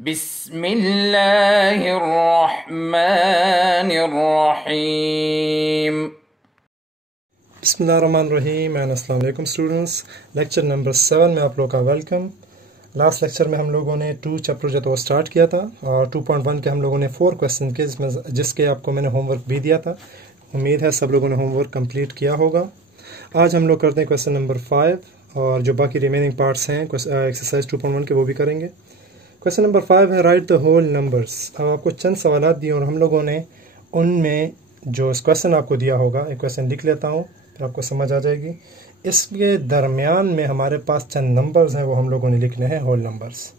बिस्मिल्लाहिर्रहमानिर्रहीम। बिस्मिल्लाहिर्रहमानिर्रहीम एंड अस्सलाम वालेकुम स्टूडेंट्स। लेक्चर नंबर 7 में आप लोगों का वेलकम। लास्ट लेक्चर में हम लोगों ने 2 चैप्टर जो तो स्टार्ट किया था और 2.1 के हम लोगों ने 4 क्वेश्चन के जिसके आपको मैंने होमवर्क भी दिया था। उम्मीद है सब लोगों ने होमवर्क कंप्लीट किया होगा। आज हम लोग करते हैं क्वेश्चन नंबर 5 और जो बाकी रिमेनिंग पार्ट्स हैं एक्सरसाइज 2.1 के वो भी करेंगे। क्वेश्चन नंबर 5 है राइट द होल नंबर्स। अब आपको चंद सवाल दिए और हम लोगों ने उनमें जो क्वेश्चन आपको दिया होगा, एक क्वेश्चन लिख लेता हूँ फिर आपको समझ आ जाएगी। इसके दरमियान में हमारे पास चंद नंबर्स हैं, वो हम लोगों ने लिखने हैं होल नंबर्स।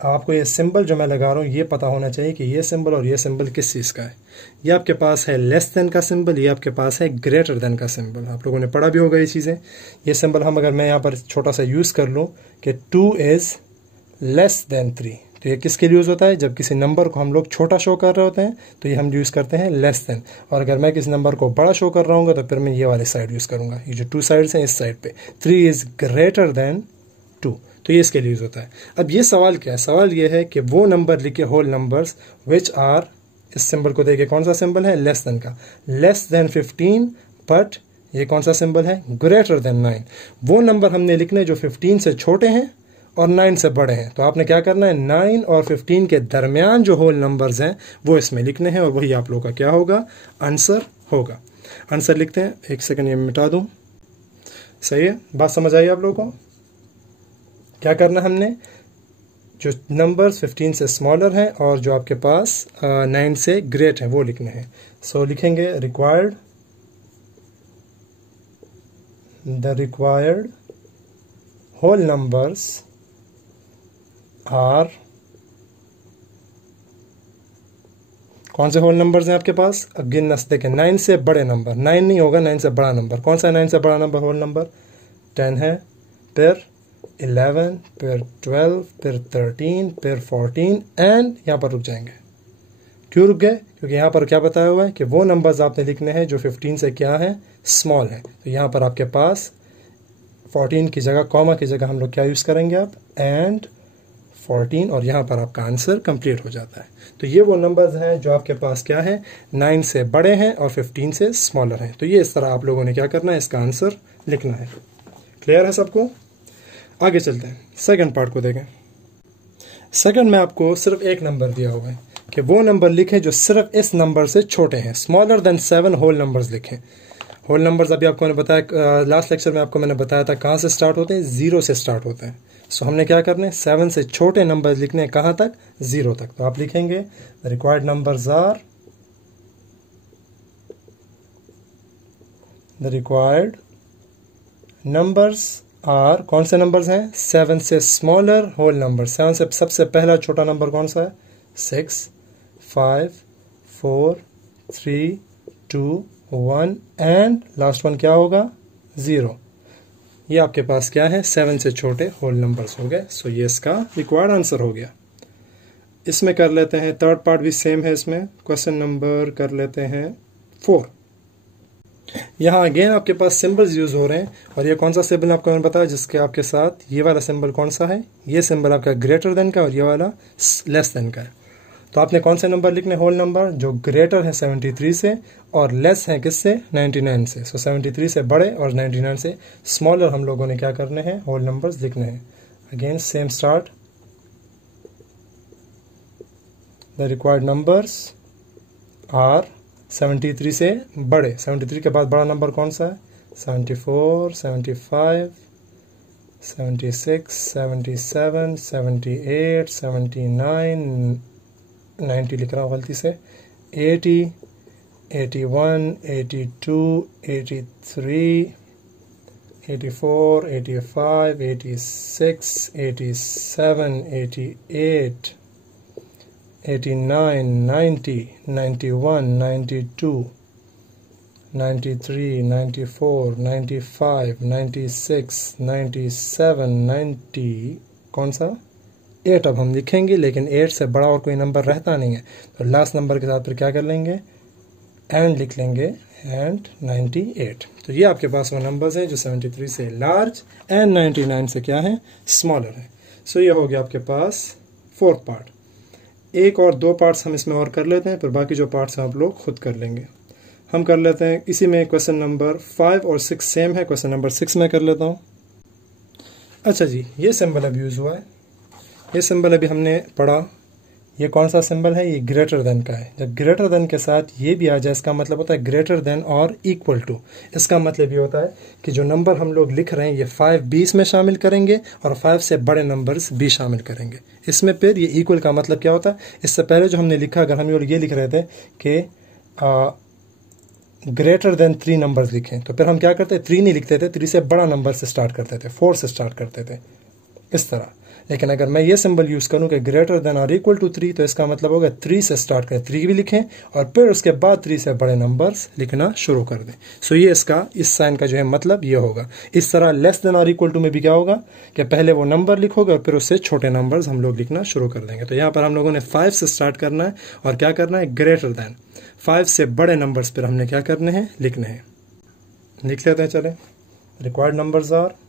आपको ये सिंबल जो मैं लगा रहा हूँ ये पता होना चाहिए कि ये सिंबल और ये सिंबल किस चीज़ का है। ये आपके पास है लेस देन का सिंबल, ये आपके पास है ग्रेटर देन का सिंबल। आप लोगों ने पढ़ा भी होगा ये चीज़ें। ये सिंबल हम अगर मैं यहाँ पर छोटा सा यूज़ कर लूँ कि 2 इज़ लेस देन 3, तो ये किसके लिए यूज़ होता है? जब किसी नंबर को हम लोग छोटा शो कर रहे होते हैं तो ये हम यूज़ करते हैं लेस देन। और अगर मैं किसी नंबर को बड़ा शो कर रहा हूँ तो फिर मैं ये वाले साइड यूज़ करूँगा। ये जो 2 साइड्स हैं इस साइड पे 3 इज़ ग्रेटर देन 2, तो ये इसके लिए यूज़ होता है। अब ये सवाल क्या है? सवाल ये है कि वो नंबर लिखे होल नंबर्स विच आर, इस सिंबल को देखिए कौन सा सिंबल है? लेस देन का। लेस देन 15, बट ये कौन सा सिंबल है? Greater than 9। वो नंबर हमने लिखने जो 15 से छोटे हैं और 9 से बड़े हैं। तो आपने क्या करना है? 9 और 15 के दरमियान जो होल नंबर्स हैं वो इसमें लिखने हैं और वही आप लोगों का क्या होगा? आंसर होगा। आंसर लिखते हैं, एक सेकंड ये मिटा दूं। सही है, बात समझ आई आप लोगों को? क्या करना है हमने? जो नंबर्स 15 से स्मॉलर हैं और जो आपके पास 9 से ग्रेट हैं वो लिखने हैं। सो लिखेंगे required, the required whole numbers are, कौन से होल नंबर्स हैं आपके पास? अगेन देखें, 9 से बड़े नंबर, 9 नहीं होगा, 9 से बड़ा नंबर कौन सा है? 9 से बड़ा नंबर होल नंबर 10 है, फिर 11, फिर 12, फिर 13, फिर 14 एंड यहाँ पर रुक जाएंगे। क्यों रुक गए? क्योंकि यहाँ पर क्या बताया हुआ है कि वो नंबर्स आपने लिखने हैं जो 15 से क्या है? स्मॉल है। तो यहाँ पर आपके पास 14 की जगह, कॉमा की जगह हम लोग क्या यूज़ करेंगे? आप एंड 14, और यहाँ पर आपका आंसर कंप्लीट हो जाता है। तो ये वो नंबर्स हैं जो आपके पास क्या है? 9 से बड़े हैं और 15 से स्मॉलर हैं। तो ये इस तरह आप लोगों ने क्या करना है? इसका आंसर लिखना है। क्लियर है सबको? आगे चलते हैं, सेकंड पार्ट को देखें। सेकंड में आपको सिर्फ एक नंबर दिया हुआ है कि वो नंबर लिखें जो सिर्फ इस नंबर से छोटे हैं। स्मॉलर देन 7 होल नंबर्स लिखें। होल नंबर्स अभी आपको मैंने बताया, लास्ट लेक्चर में आपको मैंने बताया था कहाँ से स्टार्ट होते हैं? 0 से स्टार्ट होते हैं। सो हमने क्या करने? 7 से छोटे नंबर्स लिखने, कहाँ तक? 0 तक। तो आप लिखेंगे the required numbers are, the required numbers are, कौन से नंबर्स हैं? 7 से स्मॉलर होल नंबर। 7 से सबसे पहला छोटा नंबर कौन सा है? 6, 5, 4, 3, 2, 1 एंड लास्ट वन क्या होगा? 0। ये आपके पास क्या है? 7 से छोटे होल नंबर्स हो गए। सो ये इसका रिक्वायर्ड आंसर हो गया। इसमें कर लेते हैं, थर्ड पार्ट भी सेम है। इसमें क्वेश्चन नंबर कर लेते हैं 4। यहाँ अगेन आपके पास सिंबल्स यूज हो रहे हैं और ये कौन सा सिंबल आपको मैंने बताया जिसके आपके साथ ये वाला सिंबल कौन सा है? ये सिंबल आपका ग्रेटर देन का और ये वाला लेस देन का है। तो आपने कौन से नंबर लिखने? होल नंबर जो ग्रेटर है 73 से और लेस है किससे? 99 से। सो 73 से बड़े और 99 से स्मॉलर हम लोगों ने क्या करने हैं? होल नंबर्स लिखने हैं। Again same start, the required numbers are 73 से बड़े। 73 के बाद बड़ा नंबर कौन सा है? 74, 75, 76, 77, 78, 79, 90 लिख रहा हूँ गलती से, 80, 81, 82, 83, 84, 85, 86, 87, 88, 89, 90, 91, 92, 93, 94, 95, 96, 97, 90, कौन सा? 8 अब हम लिखेंगे, लेकिन 8 से बड़ा और कोई नंबर रहता नहीं है। तो लास्ट नंबर के साथ फिर क्या कर लेंगे? एंड लिख लेंगे, एंड 98। तो ये आपके पास वो नंबर्स हैं जो 73 से लार्ज एंड 99 से क्या है? स्मॉलर है। सो ये हो गया आपके पास फोर्थ पार्ट। एक और दो पार्ट्स हम इसमें और कर लेते हैं, फिर बाकी जो पार्ट्स हैं आप लोग खुद कर लेंगे। हम कर लेते हैं इसी में क्वेश्चन नंबर 5 और 6 सेम है, क्वेश्चन नंबर 6 में कर लेता हूँ। अच्छा जी, ये सिंबल अभी यूज़ हुआ है, ये सिंबल अभी हमने पढ़ा। ये कौन सा सिंबल है? ये ग्रेटर देन का है। जब ग्रेटर देन के साथ ये भी आ जाए, इसका मतलब होता है ग्रेटर देन और इक्वल टू। इसका मतलब ये होता है कि जो नंबर हम लोग लिख रहे हैं ये 5 भी इसमें शामिल करेंगे और 5 से बड़े नंबर्स भी शामिल करेंगे इसमें। फिर ये इक्वल का मतलब क्या होता है? इससे पहले जो हमने लिखा, अगर हम ये लिख रहे थे कि ग्रेटर देन 3 नंबर्स लिखें, तो फिर हम क्या करते? 3 नहीं लिखते थे, 3 से बड़ा नंबर से स्टार्ट करते थे, 4 से स्टार्ट करते थे, इस तरह। लेकिन अगर मैं ये सिंबल यूज़ करूँ कि ग्रेटर देन और इक्वल टू 3, तो इसका मतलब होगा 3 से स्टार्ट करें, 3 भी लिखें और फिर उसके बाद 3 से बड़े नंबर्स लिखना शुरू कर दें। सो ये इसका, इस साइन का जो है मतलब ये होगा। इस तरह लेस देन और इक्वल टू में भी क्या होगा कि पहले वो नंबर लिखोगे और फिर उससे छोटे नंबर्स हम लोग लिखना शुरू कर देंगे। तो यहाँ पर हम लोगों ने 5 से स्टार्ट करना है और क्या करना है? ग्रेटर देन 5 से बड़े नंबर्स पर हमने क्या करने हैं? लिखने हैं। लिख लेते हैं, चले। Required numbers are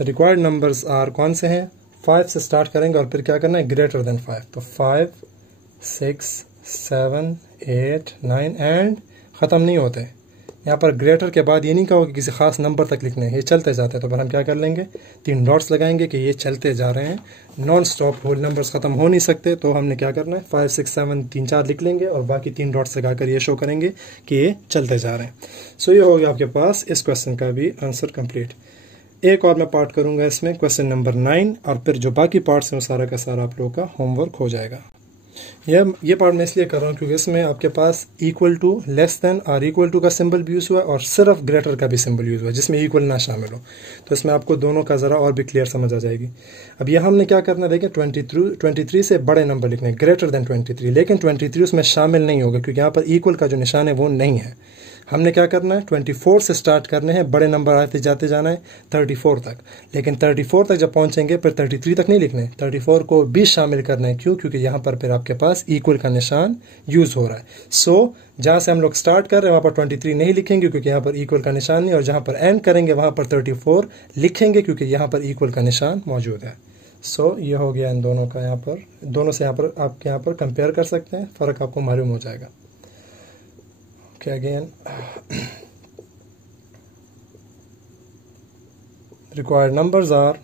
required numbers are कौन से हैं? 5 से स्टार्ट करेंगे और फिर क्या करना है? Greater than 5। तो 5, 6, 7, 8, 9 एंड ख़त्म नहीं होते। यहाँ पर ग्रेटर के बाद ये नहीं कहो कि किसी खास नंबर तक लिखने हैं, ये चलते जाते हैं। तो फिर हम क्या कर लेंगे? 3 डॉट्स लगाएंगे कि ये चलते जा रहे हैं, नॉन स्टॉप, होल नंबर्स ख़त्म हो नहीं सकते। तो हमने क्या करना है? 5, 6, 7 3, 4 लिख लेंगे और बाकी 3 डॉट्स लगाकर ये शो करेंगे कि ये चलते जा रहे हैं। सो ये हो गया आपके पास इस क्वेश्चन का भी आंसर कंप्लीट। एक और मैं पार्ट करूंगा इसमें, क्वेश्चन नंबर 9, और फिर जो बाकी पार्ट्स हैं वो सारा का सारा आप लोगों का होमवर्क हो जाएगा। ये पार्ट मैं इसलिए कर रहा हूँ क्योंकि इसमें आपके पास इक्वल टू, लेस देन और इक्वल टू का सिंबल भी यूज़ हुआ है और सिर्फ ग्रेटर का भी सिंबल यूज़ हुआ है जिसमें इक्वल ना शामिल हो। तो इसमें आपको दोनों का ज़रा और भी क्लियर समझ आ जाएगी। अब यह हमने क्या करना है, देखिए 23 से बड़े नंबर लिखने, ग्रेटर देन 23, लेकिन 23 उसमें शामिल नहीं होगा क्योंकि यहाँ पर इक्वल का जो निशान है वो नहीं है। हमने क्या करना है? 24 से स्टार्ट करने हैं, बड़े नंबर आते जाते जाना है 34 तक। लेकिन 34 तक जब पहुंचेंगे फिर 33 तक नहीं लिखने, 34 को भी शामिल करना है। क्यों? क्योंकि यहाँ पर फिर आपके पास इक्वल का निशान यूज़ हो रहा है। सो जहाँ से हम लोग स्टार्ट कर रहे हैं वहाँ पर 23 नहीं लिखेंगे क्योंकि यहाँ पर इक्वल का निशान नहीं, और जहाँ पर एंड करेंगे वहाँ पर 34 लिखेंगे क्योंकि यहाँ पर इक्वल का निशान मौजूद है। सो ये हो गया इन दोनों का, यहाँ पर दोनों से यहाँ पर आपके यहाँ पर कंपेयर कर सकते हैं, फ़र्क आपको मालूम हो जाएगा। अगेन रिक्वायर्ड नंबर्स आर,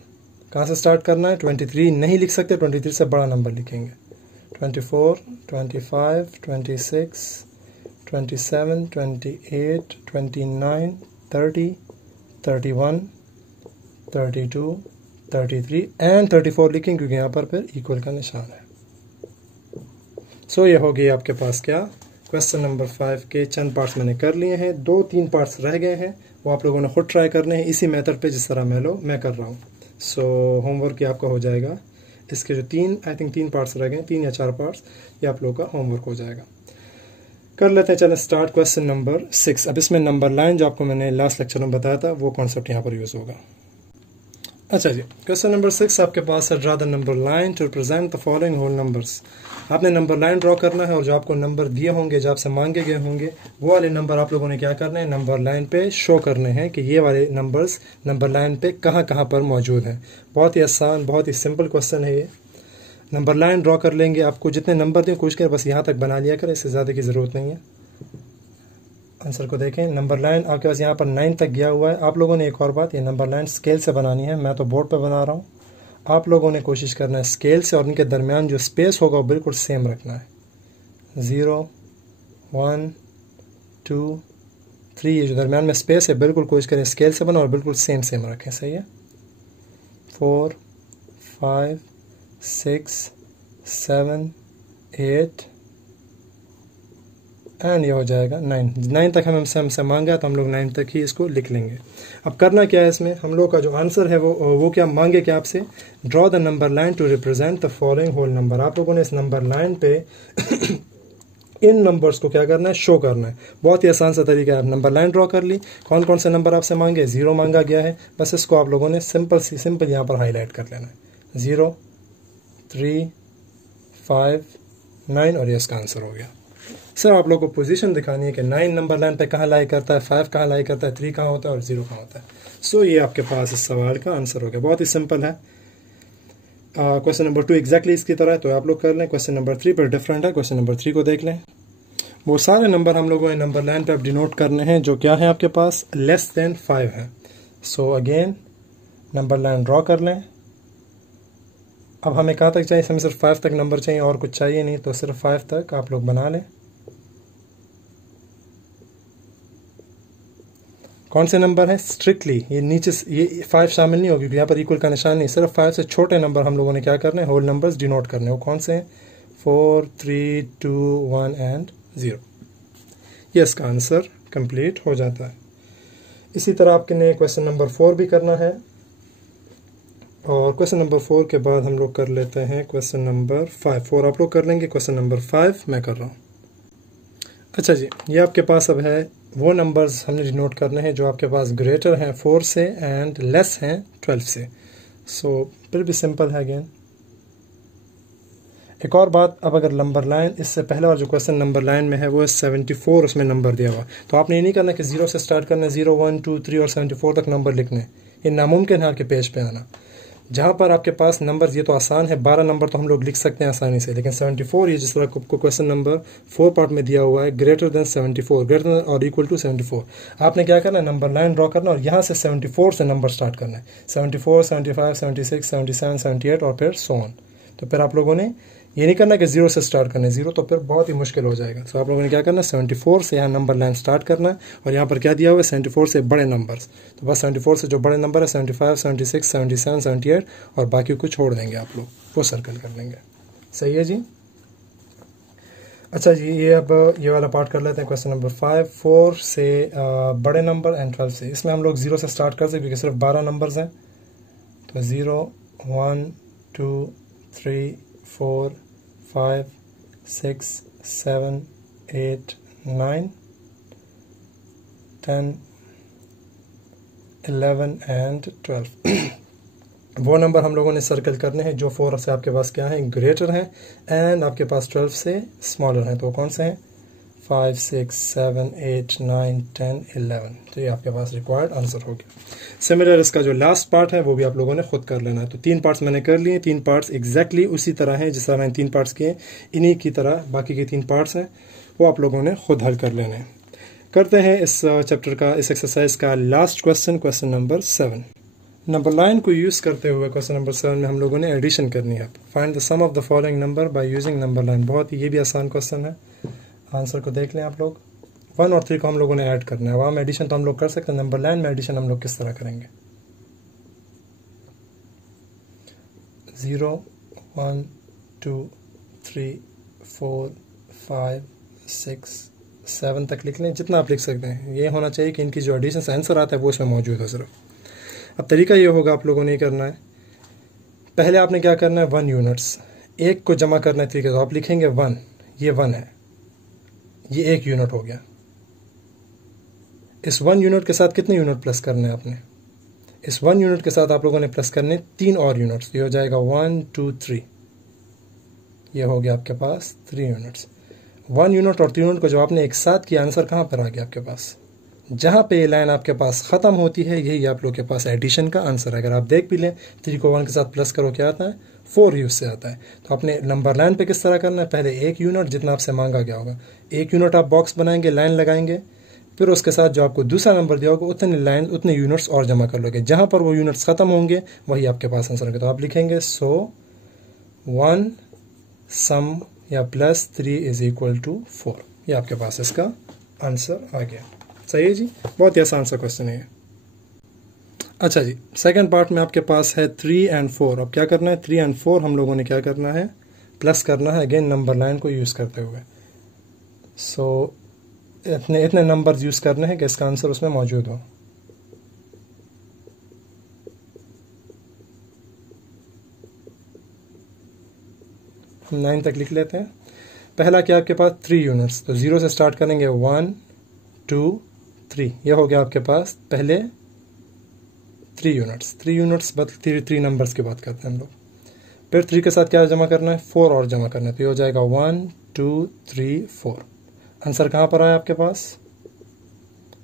कहाँ से स्टार्ट करना है? 23 नहीं लिख सकते, 23 से बड़ा नंबर लिखेंगे। 24, 25, 26, 27, 28, 29, 30, 31, 32, 33 एंड 34 लिखेंगे क्योंकि यहाँ पर फिर इक्वल का निशान है। सो ये हो गई आपके पास क्या, क्वेश्चन नंबर 5 के चंद पार्ट्स मैंने कर लिए हैं। 2-3 पार्ट्स रह गए हैं, वो आप लोगों ने खुद ट्राई करने हैं इसी मेथड पे जिस तरह मैं कर रहा हूँ। सो होमवर्क ये आपका हो जाएगा। इसके जो 3 पार्ट्स रह गए, 3 या 4 पार्ट्स, ये आप लोगों का होमवर्क हो जाएगा। कर लेते हैं, चलें स्टार्ट क्वेश्चन नंबर 6। अब इसमें नंबर लाइन जो आपको मैंने लास्ट लेक्चर में बताया था वो कॉन्सेप्ट यहाँ पर यूज़ होगा। अच्छा जी, क्वेश्चन नंबर 6 आपके पास है, draw the number line to represent the following whole numbers. आपने नंबर लाइन ड्रॉ करना है और जो आपको नंबर दिए होंगे, जो आपसे मांगे गए होंगे, वो वाले नंबर आप लोगों ने क्या करना है? नंबर लाइन पे शो करने हैं कि ये वाले नंबर्स नंबर लाइन पे कहाँ कहाँ पर मौजूद हैं। बहुत ही आसान, बहुत ही सिंपल क्वेश्चन है ये। नंबर लाइन ड्रॉ कर लेंगे, आपको जितने नंबर दें कोशिश करें बस यहाँ तक बना लिया करें, इससे ज़्यादा की ज़रूरत नहीं है। आंसर को देखें, नंबर लाइन आपके पास यहाँ पर 9 तक गया हुआ है। आप लोगों ने एक और बात, ये नंबर लाइन स्केल से बनानी है, मैं तो बोर्ड पे बना रहा हूँ। आप लोगों ने कोशिश करना है स्केल से, और उनके दरमियान जो स्पेस होगा वो बिल्कुल सेम रखना है। 0, 1, 2, 3, ये जो दरमियान में स्पेस है बिल्कुल कोशिश करें स्केल से बना और बिल्कुल सेम रखें, सही है। 4, 5, 6, 7, 8 एंड ये हो जाएगा 9 तक हमसे मांगा तो हम लोग 9 तक ही इसको लिख लेंगे। अब करना क्या है इसमें, हम लोग का जो आंसर है वो क्या मांगे, क्या आपसे, draw the number line to represent the following whole number. आप लोगों ने इस नंबर लाइन पे इन नंबर्स को क्या करना है? शो करना है। बहुत ही आसान सा तरीका है, नंबर लाइन ड्रॉ कर ली, कौन कौन से नंबर आपसे मांगे, 0 मांगा गया है, बस इसको आप लोगों ने सिंपल यहाँ पर हाईलाइट कर लेना है। 0, 3, 5, 9 और ये इसका आंसर हो गया। सर आप लोगों को पोजीशन दिखानी है कि 9 नंबर लाइन पे कहाँ लाई करता है, 5 कहाँ लाई करता है, 3 कहाँ होता है और 0 कहाँ होता है। सो ये आपके पास इस सवाल का आंसर हो गया, बहुत ही सिंपल है। क्वेश्चन नंबर 2 एग्जैक्टली इसकी तरह है तो आप लोग कर लें। क्वेश्चन नंबर 3 पर डिफरेंट है, क्वेश्चन नंबर 3 को देख लें। वो सारे नंबर हम लोगों ने नंबर लाइन पे अब डिनोट करने हैं जो क्या है आपके पास लेस देन 5 है। So again number line draw कर लें। अब हमें कहाँ तक चाहिए, हमें सिर्फ 5 तक नंबर चाहिए और कुछ चाहिए नहीं, तो सिर्फ 5 तक आप लोग बना लें। कौन से नंबर है स्ट्रिक्टली, ये नीचे ये 5 शामिल नहीं होगी, यहाँ पर इक्वल का निशान नहीं, सिर्फ 5 से छोटे नंबर हम लोगों ने क्या करने हैं, होल नंबर्स डिनोट करने। वो कौन से हैं, 4, 3, 2, 1 एंड 0। ये इसका आंसर कंप्लीट हो जाता है। इसी तरह आपके क्वेश्चन नंबर 4 भी करना है, और क्वेश्चन नंबर 4 के बाद हम लोग कर लेते हैं क्वेश्चन नंबर 5। 4 आप लोग कर लेंगे, क्वेश्चन नंबर 5 मैं कर रहा हूँ। अच्छा जी, ये आपके पास अब है वो नंबर्स हमने डिनोट करने हैं जो आपके पास ग्रेटर हैं 4 से एंड लेस हैं 12 से। सो फिर भी सिंपल है अगेन। एक और बात, अब अगर नंबर लाइन इससे पहले और जो क्वेश्चन नंबर लाइन में है वो 74 उसमें नंबर दिया हुआ, तो आपने ये नहीं करना कि 0 से स्टार्ट करना, 0, 1, 2, 3 और 74 तक नंबर लिखने। ये नामुमकिन है आपके पेज पे आना। जहाँ पर आपके पास नंबर, ये तो आसान है, 12 नंबर तो हम लोग लिख सकते हैं आसानी से, लेकिन 74 ये जिस तरह को क्वेश्चन नंबर 4 पार्ट में दिया हुआ है, ग्रेटर देन 74, ग्रेटर देन और इक्वल टू 74, आपने क्या करना है, नंबर लाइन ड्रॉ करना और यहाँ से 74 से नंबर स्टार्ट करना है। 74, 75, 76, 77, 78 और फिर सो ऑन। तो फिर आप लोगों ने ये नहीं करना कि 0 से स्टार्ट करना है, 0 तो फिर बहुत ही मुश्किल हो जाएगा। तो आप लोगों ने क्या करना है, 74 से यहाँ नंबर लाइन स्टार्ट करना है, और यहाँ पर क्या दिया हुआ है, 74 से बड़े नंबर्स, तो बस 74 से जो बड़े नंबर है 75, 76, 77, 78 और बाकी को छोड़ देंगे आप लोग, वो सर्कल कर लेंगे। सही है जी। अच्छा जी, ये अब ये वाला पार्ट कर लेते हैं, क्वेश्चन नंबर 5। 4 से बड़े नंबर एंड 12 से, इसमें हम लोग 0 से स्टार्ट कर सकते क्योंकि सिर्फ 12 नंबर्स हैं। तो 0, 1, 2, 3, 4, 5, 6, 7, 8, 9, 10, 11 एंड 12 वो नंबर हम लोगों ने सर्कल करने हैं जो 4 से आपके पास क्या है, ग्रेटर हैं, एंड आपके पास 12 से स्मॉलर हैं। तो कौन से हैं, 5, 6, 7, 8, 9, 10, 11। तो ये आपके पास रिक्वायर्ड आंसर हो गया। सिमिलर इसका जो लास्ट पार्ट है वो भी आप लोगों ने खुद कर लेना है। तो 3 पार्ट्स मैंने कर लिए, 3 पार्ट्स एग्जैक्टली उसी तरह हैं जिस तरह मैंने 3 पार्ट्स किए, इन्हीं की तरह बाकी के 3 पार्ट्स हैं वो आप लोगों ने खुद हल कर लेने हैं। करते हैं इस चैप्टर का, इस एक्सरसाइज का last question, question number 7। Number line को यूज़ करते हुए क्वेश्चन नंबर 7 में हम लोगों ने एडिशन करनी है। Find the sum of the following number by using number line. बहुत ही ये भी आसान क्वेश्चन है, आंसर को देख लें आप लोग। 1 और 3 को हम लोगों ने ऐड करना है। वहाँ में एडिशन तो हम लोग कर सकते हैं, नंबर लाइन में एडिशन हम लोग किस तरह करेंगे। 0, 1, 2, 3, 4, 5, 6, 7 तक लिख लें, जितना आप लिख सकते हैं। ये होना चाहिए कि इनकी जो एडिशन आंसर आता है वो इसमें मौजूद हो सिर्फ। अब तरीका ये होगा, आप लोगों ने करना है, पहले आपने क्या करना है, 1 यूनिट्स, 1 को जमा करना है तरीके से। आप लिखेंगे 1, ये 1 है, ये 1 यूनिट हो गया। इस 1 यूनिट के साथ कितने यूनिट प्लस करने हैं आपने, इस 1 यूनिट के साथ आप लोगों ने प्लस करने 3 और यूनिट्स। ये हो जाएगा 1, 2, 3, ये हो गया आपके पास 3 यूनिट्स। 1 यूनिट और 3 यूनिट को जब आपने एक साथ किया, आंसर कहाँ पर आ गया आपके पास, जहाँ पे ये लाइन आपके पास ख़त्म होती है, यही आप लोग के पास एडिशन का आंसर है। अगर आप देख भी लें, 3 को 1 के साथ प्लस करो क्या आता है, 4 ही उससे आता है। तो आपने नंबर लाइन पे किस तरह करना है, पहले 1 यूनिट जितना आपसे मांगा गया होगा, 1 यूनिट आप बॉक्स बनाएंगे, लाइन लगाएंगे, फिर उसके साथ जो आपको दूसरा नंबर दिया होगा उतने लाइन उतने यूनिट्स और जमा कर लोगे। जहाँ पर वो यूनिट्स ख़त्म होंगे वही आपके पास आंसर होगा। तो आप लिखेंगे 1 सम या प्लस 3 इज इक्वल टू 4। ये आपके पास इसका आंसर आ गया। सही है जी, बहुत ही आसान सा क्वेश्चन है। अच्छा जी, सेकंड पार्ट में आपके पास है 3 एंड 4। अब क्या करना है, 3 एंड 4 हम लोगों ने क्या करना है, प्लस करना है, अगेन नंबर लाइन को यूज़ करते हुए। सो इतने नंबर्स यूज़ करने हैं कि इसका आंसर उसमें मौजूद हो। हम 9 तक लिख लेते हैं। पहला क्या आपके पास 3 यूनिट्स, तो 0 से स्टार्ट करेंगे, 1, 2, 3, यह हो गया आपके पास पहले 3 यूनिट्स। 3 यूनिट्स बस 3 नंबर्स की बात करते हैं हम लोग। फिर 3 के साथ क्या जमा करना है, 4 और जमा करना है, तो ये हो जाएगा 1, 2, 3, 4। आंसर कहाँ पर आया आपके पास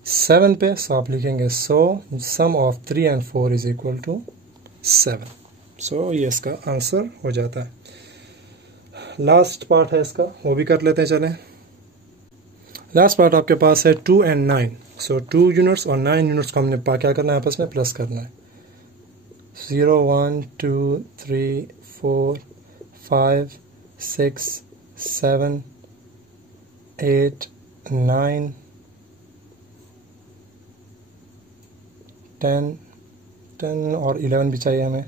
7 पे, सो आप लिखेंगे so sum of 3 and 4 is equal to 7। सो ये इसका आंसर हो जाता है। लास्ट पार्ट है इसका, वो भी कर लेते हैं। चलें, लास्ट पार्ट आपके पास है 2 एंड 9। सो 2 यूनिट्स और 9 यूनिट्स को हमने क्या करना है, आपस में प्लस करना है। 0 1 2 3 4 5 6 7 8 9 10 और 11 भी चाहिए हमें।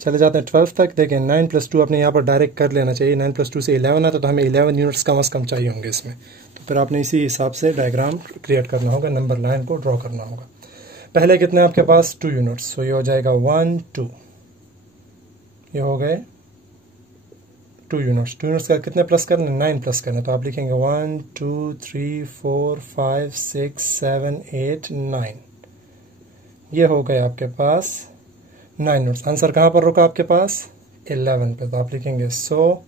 चले जाते हैं 12 तक। देखें 9 + 2 आपने यहाँ पर डायरेक्ट कर लेना चाहिए। 9 + 2 से 11 है, तो हमें 11 यूनिट्स कम से कम चाहिए होंगे इसमें। तो फिर आपने इसी हिसाब से डायग्राम क्रिएट करना होगा, नंबर लाइन को ड्रॉ करना होगा। पहले कितने आपके पास 2 यूनिट्स, सो ये हो जाएगा 1 2, ये हो गए 2 यूनिट्स। 2 यूनिट्स का कितने प्लस करना, 9 प्लस करना। तो आप लिखेंगे 1 2 3 4 5 6 7 8 9। ये हो गए आपके पास 9 यूनिट्स। आंसर कहाँ पर रुका आपके पास 11 पे। तो आप लिखेंगे so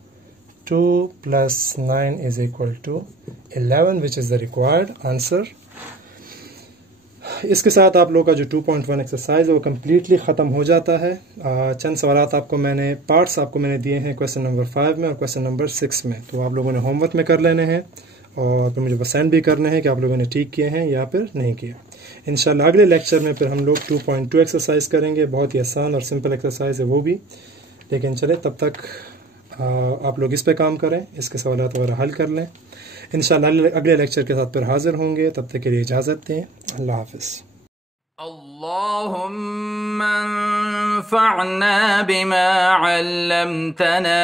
2 + 9 is equal to 11 which is the required answer. इसके साथ आप लोगों का जो 2.1 एक्सरसाइज है वो कम्प्लीटली ख़त्म हो जाता है। चंद सवालात आपको मैंने पार्ट्स आपको मैंने दिए हैं क्वेश्चन नंबर 5 में और क्वेश्चन नंबर 6 में। तो आप लोगों ने होमवर्क में कर लेने हैं और फिर मुझे पसंद भी करना है कि आप लोगों ने ठीक किए हैं या फिर नहीं किए। इंशाल्लाह अगले लेक्चर में फिर हम लोग 2.2 एक्सरसाइज करेंगे। बहुत ही आसान और सिंपल एक्सरसाइज है वो भी। लेकिन चले तब तक आप लोग इस पे काम करें, इसके सवालात वगैरह हल कर लें। इंशाल्लाह अगले लेक्चर के साथ फिर हाजिर होंगे। तब तक के लिए इजाज़त दें। अल्लाह हाफ़िज़। अल्लाहुम्मा अंफ़अना बिमा अल्लमतना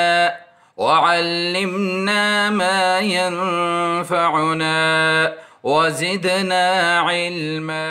वअल्लिमना मा यंफ़अुना वज़िदना इल्मा।